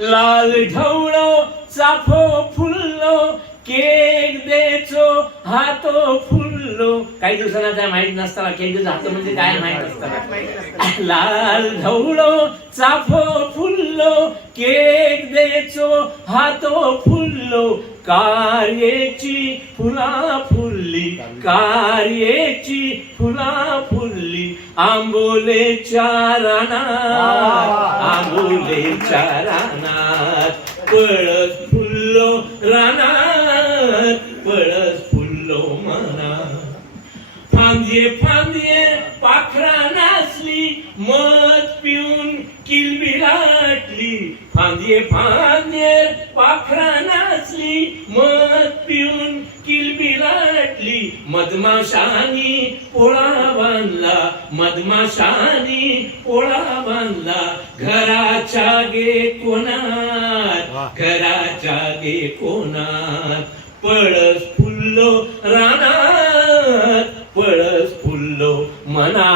लाल ढवळो चाफो फुललो केक देचो हातो फुललो. काही दिवसांना काय माहीत नसताना केक दिवस हातो म्हणजे काय माहीत नसताना लाल ढवळो चाफो फुललो केक देचो हातो फुललो. कार्येची फुला फुलली कार्येची फुला फुलली आंबोलेच्या रानात आंबोलेच्या रानात पळस फुललो रानात पळस फुललो मनात. फांदे फांदे पाखरा नाचली मध पिऊन किलबिलाटली फांदे फांदे पाखरा नाचली मध पिऊन किलबिलाटली मधमाशानी पोळा आदमाशानी पोळा बांधला घराच्या गे कोणात? घराच्या गे कोणात? पळस फुल्लो रानात पळस फुल्लो मना